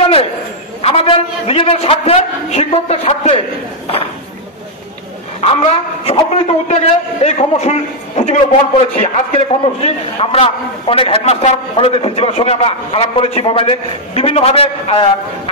প্রয়োজনে আমাদের নিজেদের স্বার্থে, শিক্ষকদের স্বার্থে আমরা সম্মিলিত উদ্যোগে এই কর্মসূচিগুলো বহন করেছি। আজকের এই কর্মসূচি আমরা অনেক হেডমাস্টার, কলেজের প্রিন্সিপালের সঙ্গে আমরা আলাপ করেছি, মোবাইলে বিভিন্নভাবে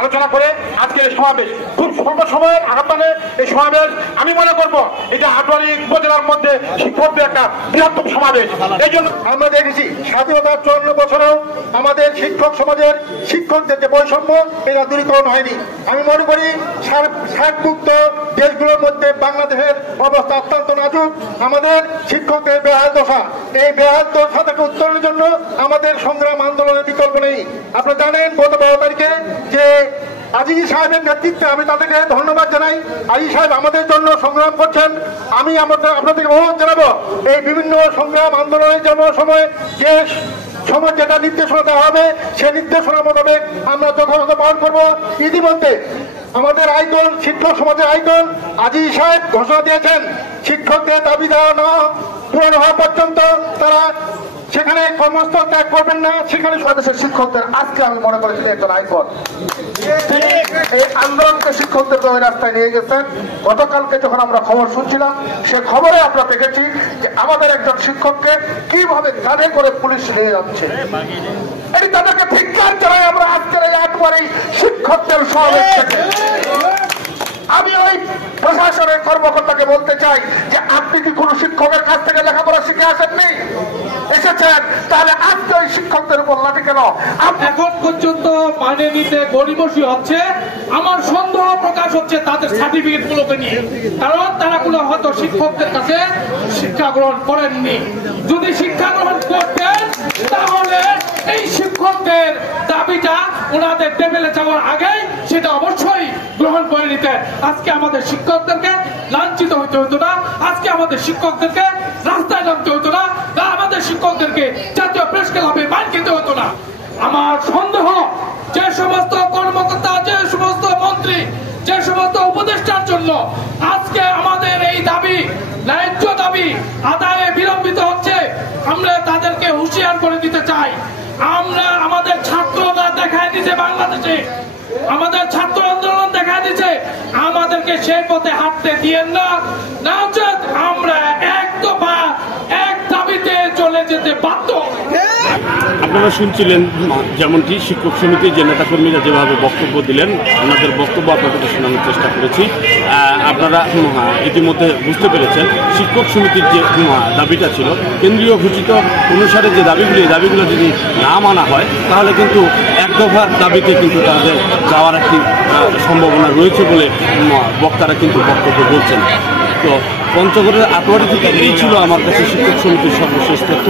আলোচনা করে আজকের এই সমাবেশ খুব স্বল্প সময়ের আহ্বানে এই সমাবেশ আমি মনে করব এটা আটোয়ারী উপজেলার মধ্যে শিক্ষকদের একটা বৃহত্তম সমাবেশ। এই জন্য আমরা দেখেছি স্বাধীনতার 54 বছরেও আমাদের শিক্ষক সমাজের শিক্ষকদের যে বৈষম্য এটা দূরীকরণ হয়নি। আমি মনে করি সার্কভুক্ত দেশগুলোর মধ্যে বাংলাদেশের অবস্থা অত্যন্ত নাজুক। আমাদের শিক্ষকদের বেহাল দশা, এই বেহাল দশা থেকে উত্তরণের জন্য আমাদের সংগ্রাম আন্দোলনের বিকল্প নেই। আপনারা জানেন গত 12 তারিখে যে আজিজ সাহেবের নেতৃত্বে, আমি তাদেরকে ধন্যবাদ জানাই। আজিজ সাহেব আমাদের জন্য সংগ্রাম করছেন। আমি আপনাদেরকে অনুরোধ জানাবো এই বিভিন্ন সংগ্রাম আন্দোলনের জন্য সময় যে সময় যেটা নির্দেশনা দেওয়া হবে সে নির্দেশনা মোতাবেক আমরা যথাযথ পালন করবো। ইতিমধ্যে আমাদের আইকন, শিক্ষক সমাজের আইকন আজিজ সাহেব ঘোষণা দিয়েছেন শিক্ষকদের দাবি দেওয়া না পূরণ হওয়া পর্যন্ত তারা সেখানে কর্মস্থল ত্যাগ করবেন না। সেখানে স্বদেশের শিক্ষকদের আজকে আমি মনে করি তিনি একজন আইকন। তিনি এই আন্দোলনকে শিক্ষকদের ওই রাস্তায় নিয়ে গেছেন। গতকালকে যখন আমরা খবর শুনছিলাম সে খবরে আমরা দেখেছি যে আমাদের একজন শিক্ষককে কিভাবে কাঁধে করে পুলিশ নিয়ে যাচ্ছে। এটি তাদেরকে ধিক্কার জানাই আমরা আজকের এই আটোয়ারী শিক্ষকদের সমাবেশ থেকে। আমি ওই প্রশাসনের কর্মকর্তাকে বলতে চাই যে আপনি কি কোনো শিক্ষকের কাছ থেকে লেখাপড়া শিখে আসেননি, এসেছেন, তাহলে আজকে ওই শিক্ষকদের উপর লাঠি কেন? এখন পর্যন্ত মানে নিতে গরিবসী হচ্ছে। আমার সন্দেহ প্রকাশ হচ্ছে তাদের সার্টিফিকেট গুলোকে নিয়ে, কারণ তারা গুলো হয়তো শিক্ষকদের কাছে শিক্ষা গ্রহণ করেননি। যদি শিক্ষা গ্রহণ করতেন তাহলে এই শিক্ষকদের দাবিটা ওনাদের টেবিলে যাওয়ার আগেই সেটা অবশ্যই গ্রহণ করে নিতেন। আজকে আমাদের শিক্ষকদেরকে লাঞ্ছিত হতে হতো না, আজকে আমাদের শিক্ষকদেরকে রাস্তায় নামতে হতো না, আমাদের শিক্ষকদেরকে জাতীয় প্রেস ক্লাবে মার খেতে হতো না। আমার সন্দেহ যে সমস্ত কর্মকর্তা, যে সমস্ত মন্ত্রী, যে সমস্ত উপদেষ্টার জন্য আজকে আমাদের এই দাবি, ন্যায্য দাবি আদায়ে বিলম্বিত হচ্ছে, আমরা তাদেরকে হুঁশিয়ার করে দিতে চাই। আমরা আমাদের ছাত্ররা দেখায় দিচ্ছে বাংলাদেশে, আমাদের ছাত্র আন্দোলন দেখা দিচ্ছে, আমাদেরকে সেই পথে হাঁটতে দিয়েন না, নচেত আমরা এক দফা এক দাবিতে চলে যেতে বাধ্য। আপনারা শুনছিলেন যেমনটি শিক্ষক সমিতির যে নেতাকর্মীরা যেভাবে বক্তব্য দিলেন, ওনাদের বক্তব্য আপনাদের শোনানোর চেষ্টা করেছি। আপনারা ইতিমধ্যে বুঝতে পেরেছেন শিক্ষক সমিতির যে দাবিটা ছিল, কেন্দ্রীয় ঘোষিত অনুসারে যে দাবিগুলো যদি না মানা হয় তাহলে কিন্তু এক দফা দাবিতে কিন্তু তাদের যাওয়ার একটি সম্ভাবনা রয়েছে বলে বক্তারা কিন্তু বক্তব্য বলছেন। তো পঞ্চগড়ের আটোয়ারী থেকে এই ছিল আমার কাছে শিক্ষক সমিতির সর্বশেষ তথ্য।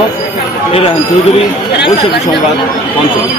এর চৌধুরী, বৈশাখী সংবাদ, পঞ্চগড়।